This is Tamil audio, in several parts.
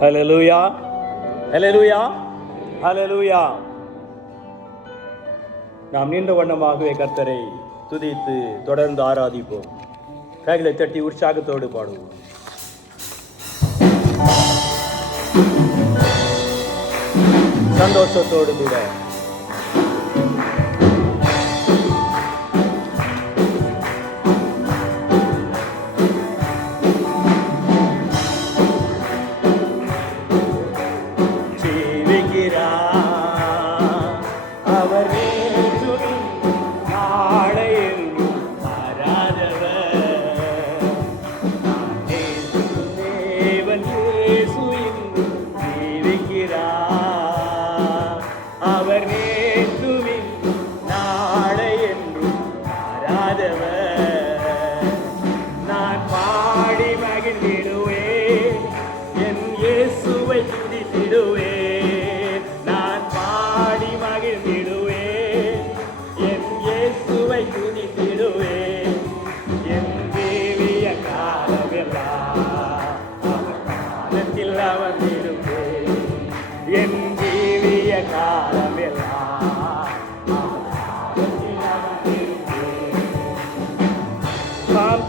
ஹல்லேலூயா, ஹல்லேலூயா, ஹல்லேலூயா. நாம் நின்ற வண்ணமாகவே கர்த்தரை துதித்து தொடர்ந்து ஆராதிப்போம். கைகளை தட்டி உற்சாகத்தோடு பாடுவோம். சந்தோஷத்தோடு கூட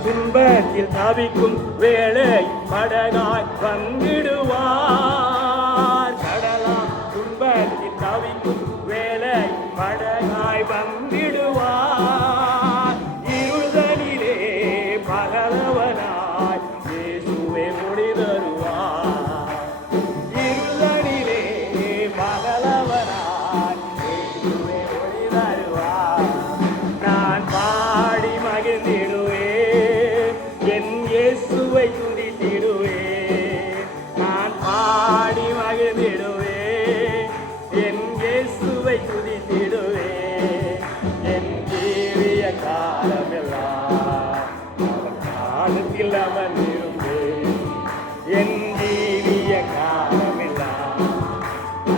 துன்பத்தில் தவிக்கும் வேளை படகாய் வந்திடுவார். கடலா துன்பத்தில் தவிக்கும் வேளை படகாய் வந்திடுவார். இருதலிலே பகலவனாய் இயேசுவே மொழி தருவார். இருதலிலே பகலவனாய் இயேசுவே மொழி தருவார். நான் பாடி மகிழ்ந்திடுவேன், இயேசுவை துதித்திடுவேன். நான் பாடி மகிழ்ந்திடுவேன், என் இயேசுவை துதித்திடுவேன். என் ஜீவிய காலமெல்லாம் அவர் காலத்தில் அமர்ந்திருப்பேன். என் ஜீவிய காலமெல்லாம்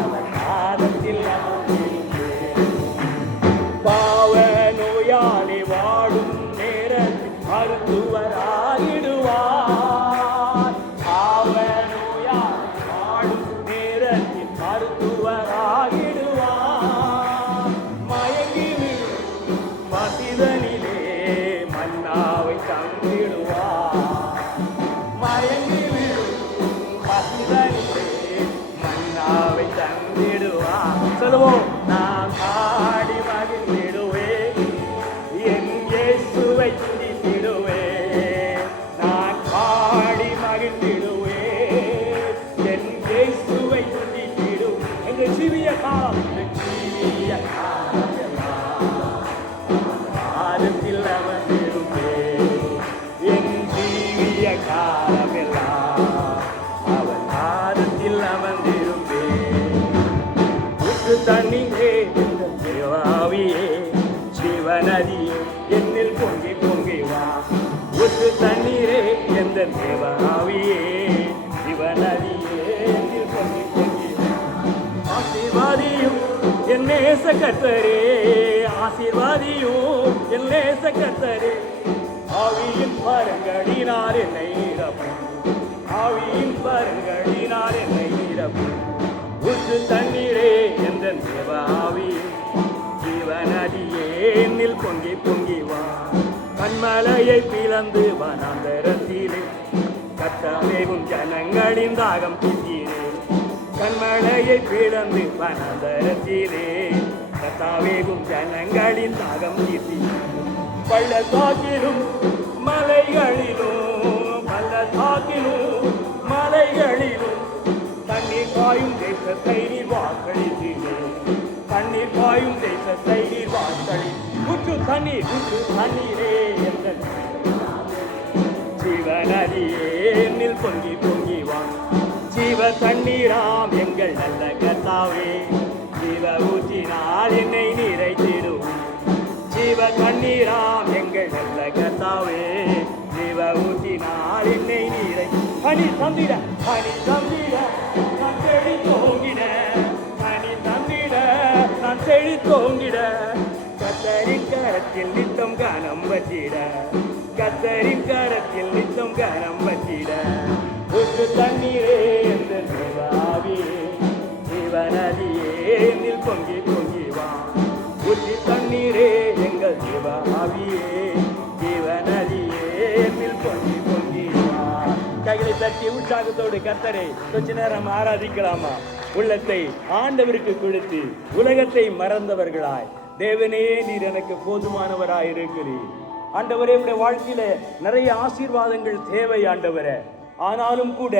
அவர் காலத்தில் அமர்ந்திருப்பேன். பாவ நோயாளி வாடும் நேரத்தில் மருத்துவராகிடுவார். பாவ நோயாளி வாடும் நேரத்தில் மருத்துவராகிடுவார். மயங்கி விழும் மசிதனிலே மன்னாவை தந்திடுவார். மயங்கி விழும் மசிதனிலே மன்னாவை தந்திடுவார். சொல்லுவோம், நான் பாடி மகிழ்ந்திடுவேன், என் இயேசுவை துதித்திடுவேன். நான் பாடி மகிழ்ந்திடுவேன், என் இயேசுவை துதித்திடுவேன். எங்கள் ஜீவிய காலம், ஜீவிய காலத்தில் அமர்ந்திருப்பேன். என் ஜீவிய காலமெல்லாம் அவன் காலத்தில் அமர்ந்திருப்பேன். உப்பு தண்ணீரே தேவாவியே, சிவநதியே என்னில் பொங்கி பொங்கி வா. உப்பு தண்ணீரே எந்த தேவாவியே, சிவநதியே என்னில் பொங்கி பொங்கி வா. ஆசீர்வாதியும் என் நேச கர்த்தரே, ஆசீர்வாதியும் என் நேச கர்த்தரே. ஆவியின் பரங்களினால் என்னை நிரப்பும், ஆவியின் பரங்களினால் என்னை நிரப்பும். உப்பு தண்ணீரே எந்த தேவாவியே, ஜீவநதியே என்னில் பொங்கி பொங்கி வா. கண்மலையை பிளந்து வனாந்தரத்திலே கர்த்தவேகும் ஜனங்களின் தாகம் தீர்த்தீரே. கண்மலையை பிளந்து வனாந்தரத்திலே கர்த்தவேகும் ஜனங்களின் தாகம் தீர்த்தீரே. பள்ளத்தாக்கிலும் மலைகளிலும், பள்ளத்தாக்கிலும் மலைகளிலும் தண்ணீர் பாயும் தேசத்தை நீர் வாக்களித்தீரே. தண்ணீர் பாயும் தேசத்தை நீர் வாக்களி. ஊற்று தண்ணீர், ஊற்று தண்ணீரே என்ற ஜீவநதியே என்னில் பொங்கி பொங்கி வா. ஜீவ தண்ணீராம் எங்கள் நல்ல கர்த்தாவே, ஜீவ ஊற்றினால் என்னை நிறைத்திடும். ஜீவ தண்ணீராம் எங்கள் நல்ல கர்த்தாவே, ஜீவ ஊற்றினால் என்னை நீரை. பனி தந்திட, பனி தந்திட நான் செழி தோங்கிட, பனி தந்திட நான் செழி தோங்கிட. கர்த்தரின் கரத்தில் நித்தம் கனம் வச்சிட, கர்த்தரின் கரத்தில் நித்தம் கனம் வச்சிட. ஊற்று தண்ணீரே என்று கைகளை தட்டி உற்சாகத்தோடு கர்த்தரை கொஞ்ச நேரம் ஆராதிக்கலாமா? உள்ளத்தை ஆண்டவருக்கு கொடுத்து உலகத்தை மறந்தவர்களாய், தேவனே நீர் எனக்கு போதுமானவராய் இருக்கிறீர். ஆண்டவரே, உடைய வாழ்க்கையில நிறைய ஆசீர்வாதங்கள் தேவை ஆண்டவரே. ஆனாலும் கூட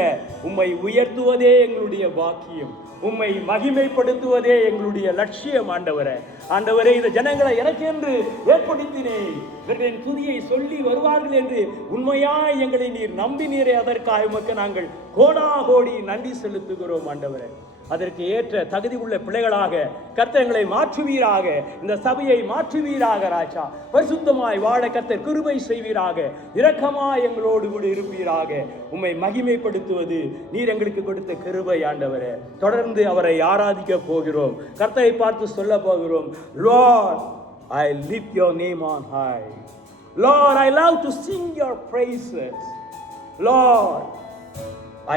உம்மை உயர்த்துவதே எங்களுடைய பாக்கியம், உம்மை மகிமைப்படுத்துவதே எங்களுடைய லட்சியம் ஆண்டவரே. ஆண்டவரே, இந்த ஜனங்களை எனக்கு என்று ஏற்படுத்தினேன், இவர்களின் துதியை சொல்லி வருவார்கள் என்று உண்மையாய் எங்களை நீர் நம்பினீரே. அதற்காக உமக்கு நாங்கள் கோடா கோடி நன்றி செலுத்துகிறோம் ஆண்டவரே. அதற்கு ஏற்ற தகுதி உள்ள பிள்ளைகளாக கர்த்தர்களை மாற்றுவீராக, இந்த சபையை மாற்றுவீராக ராஜா. பரிசுத்தமாய் வாழ கர்த்தர் கிருபை செய்வீராக, இரக்கமாய் எங்களோடு கூட இருப்பீராக. உம்மை மகிமைப்படுத்துவது நீர் எங்களுக்கு கொடுத்த கிருபை ஆண்டவரே. தொடர்ந்து அவரை ஆராதிக்க போகிறோம், கர்த்தரை பார்த்து சொல்ல போகிறோம். Lord, I lift your name on high. Lord, I love to sing your praises. Lord,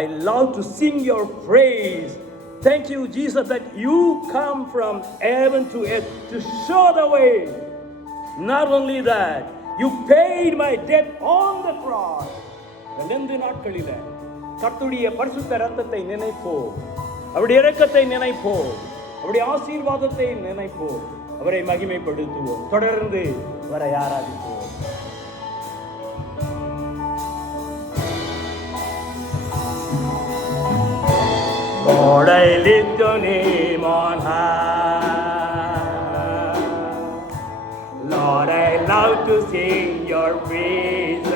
I love to sing your praise. Thank you, Jesus, that you come from heaven to earth to show the way. Not only that, you paid my debt on the cross. இந்த நாட்களில கர்த்தருடைய பரிசுத்த இரத்தத்தை நினைப்போம், அவருடைய இரக்கத்தை நினைப்போம், அவருடைய ஆசீர்வாதத்தை நினைப்போம், அவரை மகிமைப்படுத்துவோம். தொடர்ந்து அவரை ஆராதிப்போம். Lord, I lift your name on high. Lord, I love to sing your praises.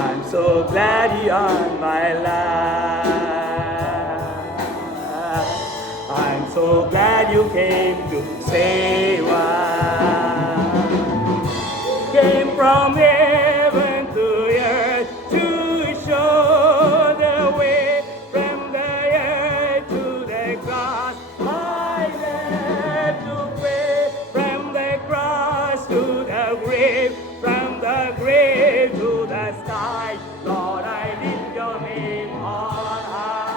I'm so glad you are my life. I'm so glad you came to save us. Came from heaven to earth to show the way, from the earth to the cross. I had to pray, from the cross to the grave, from the grave to the sky. Lord, I lift your name on high.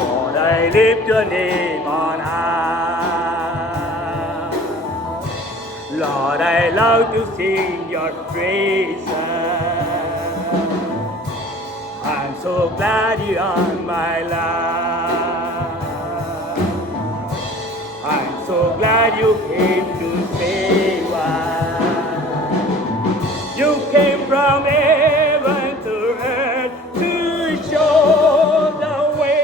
Lord, I lift your name on high. Lord, I love to sing your praises. I'm so glad you are my life. I'm so glad you came to save us. You came from heaven to earth to show the way,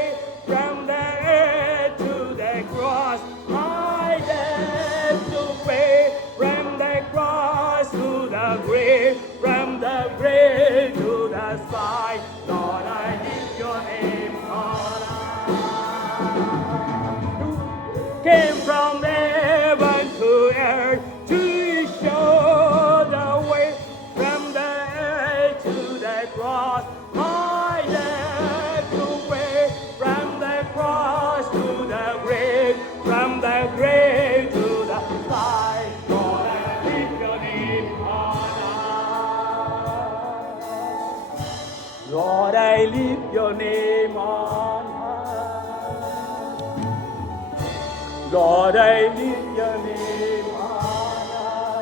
from the earth to the cross. I had to pay, from the cross to the grave, from the grave to the sky. Lord, I lift your name on high. You came from heaven to earth to show the way, from the earth to the cross. I had to pay, from the cross to the grave, from the grave to the sky. Lord, I lift your name on high. Lord, I lift your name on high. Lord, I lift your name on high.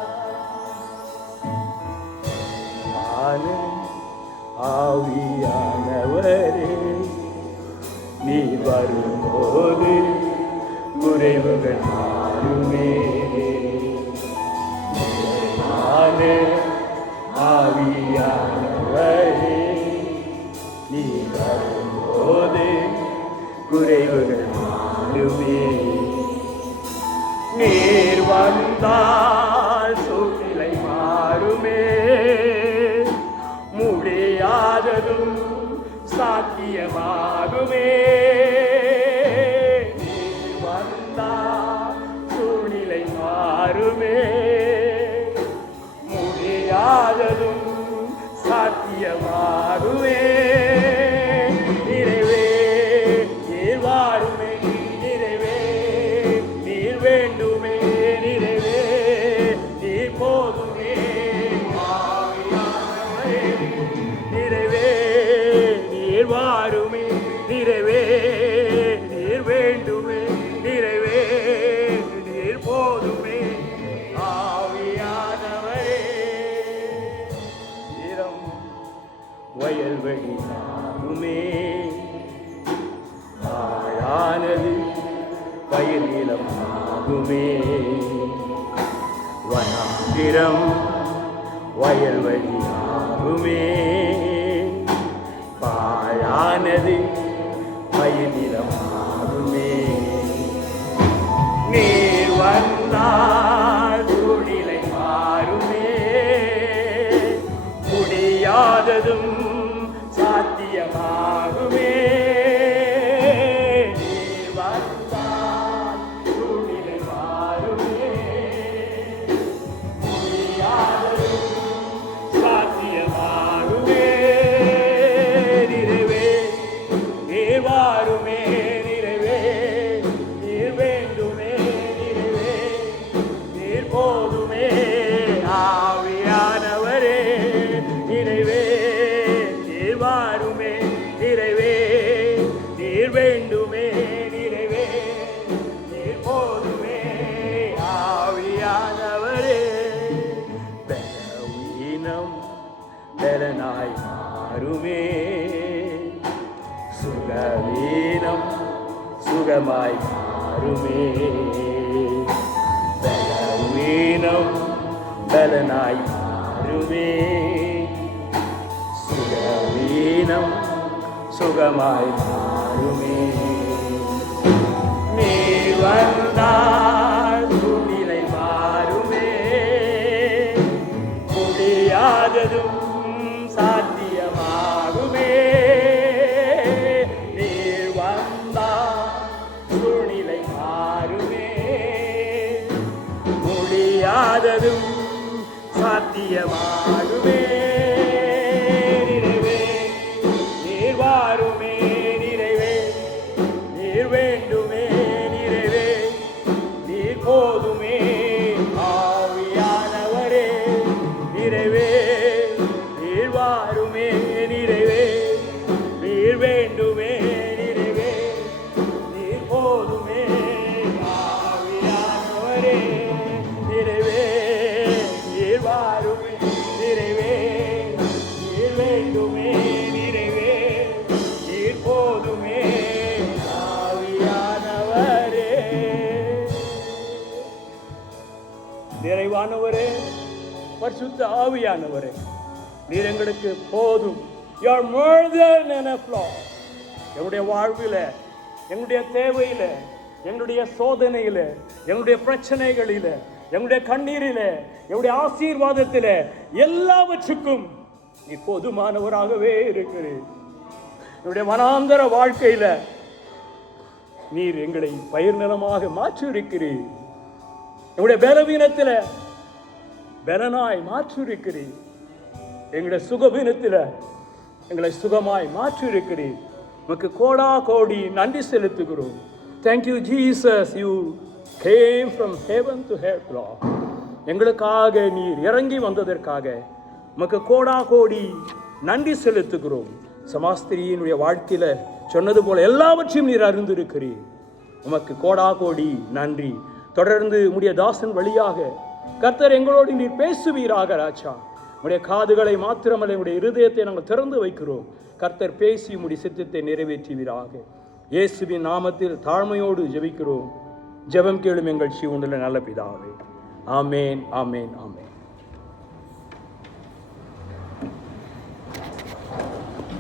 ஆவியானவரே, நீ வரும்போது குறைவுகள் மாறுமே. ஆவியானவரே, நீ வரும்போது குறைவுகள் மாறுமே. நீர் வந்தால் சூழ்நிலை மாறுமே. முடியாததும் சாத்தியமாகுமே. நீர் வந்தால் சூழ்நிலை மாறுமே. முடியாததும் சாத்தியமாகுமே. நிறைவே நீர் வாருமே, நிறைவே நீர் வேண்டுமே, நிறைவே நீர் போதுமே. நிறைவே நீர் வாருமே, நிறைவே நீர் வேண்டுமே, நிறைவே நீர் போதுமே. ஆகுமே. வனாந்திரம் வயல்வெளியாகுமே, பாழானது பயிர்நிலமாகுமே. நீர் வந்தால் சூழ்நிலை மாறுமே, முடியாததும் சாத்தியமாகுமே. நீர் வந்தால் சூழ்நிலை மாறுமே, முடியாததும் சாத்தியமாகுமே. நிறைவே நீர் வாருமே, நிறைவே நீர் வேண்டுமே, நிறைவே நீர் போதுமே. ஆவியானவரே நிறைவே நீர் வாருமே, நிறைவே நீர் வேண்டுமே, நிறைவே நீர் போதுமே. ஆவியானவரே பலவீனம் பலனாய் மாறுமே, சுகவீனம் சுகமாய் மாறுமே. பலவீனம் பலனாய் மாறுமே, சுகவீனம் சுகமாய் மாறுமே. நீ வந்தால் சூழ்நிலை மாறுமே, முடியாததும் சாத்தியமாகுமே. நீர் வந்தால் சூழ்நிலை மாறுமே, முடியாததும் சாத்தியமாகுமே. நிறைவே நீர் வாருமே, நிறைவே நீர் வேண்டுமே, நிறைவே நீர் போதுமே. ஆவியானவரே நிறைவே நீர் வாருமே, நிறைவே நீர் வேண்டுமே, நிறைவே நீர் போதுமே. ஆவியானவரே நிறைவே நீர் வாருமே, நிறைவே நீர் வேண்டுமே, நிறைவே நீர் போதுமே. ஆவியானவரே நிறைவானவரே, பரிசுத்த ஆவியானவரே நீர் எங்களுக்கு போதும். You are more than enough, Lord. எங்களுடைய வாழ்வில், எங்களுடைய தேவையில், எங்களுடைய சோதனையில், எங்களுடைய பிரச்சனைகளில், எங்களுடைய கண்ணீரில், எங்களுடைய ஆசீர்வாதத்தில், எல்லாவற்றுக்கும் நீ போதுமானவராகவே இருக்கிறீர். என்னுடைய வனாந்தர வாழ்க்கையில் நீர் எங்களை பயிர் நிலமாக மாற்றி இருக்கிறீர். எங்களுடைய பலவீனத்தில் பலனாய் மாற்றி இருக்கிறீர். எங்களுடைய சுகவீனத்தில் எங்களை சுகமாய் மாற்றி இருக்கிறீர். உமக்கு கோடா கோடி நன்றி செலுத்துகிறோம். Thank you Jesus, you came from heaven to earth, Lord. எங்களுக்காக நீர் இறங்கி வந்ததற்காக உமக்கு கோடா கோடி நன்றி செலுத்துகிறோம். சமாஸ்திரியினுடைய வாழ்க்கையில் சொன்னது போல எல்லாவற்றையும் நீர் அறிந்திருக்கிறீர். உமக்கு கோடா கோடி நன்றி. தொடர்ந்து உம்முடைய தாசன் வழியாக கர்த்தர் எங்களோடு நீர் பேசுவீராக ராஜா. உடைய காதுகளை மாத்திரமல்ல, உடைய இருதயத்தை நாங்கள் திறந்து வைக்கிறோம். கர்த்தர் பேசி உம்முடைய சித்தத்தை நிறைவேற்றுவீராக. இயேசுவின் நாமத்தில் தாழ்மையோடு ஜெபிக்கிறோம். ஜெபம் கேளும் எங்கள் ஜீவனுள்ள நல்ல பிதாவே. ஆமேன், ஆமேன், ஆமேன்.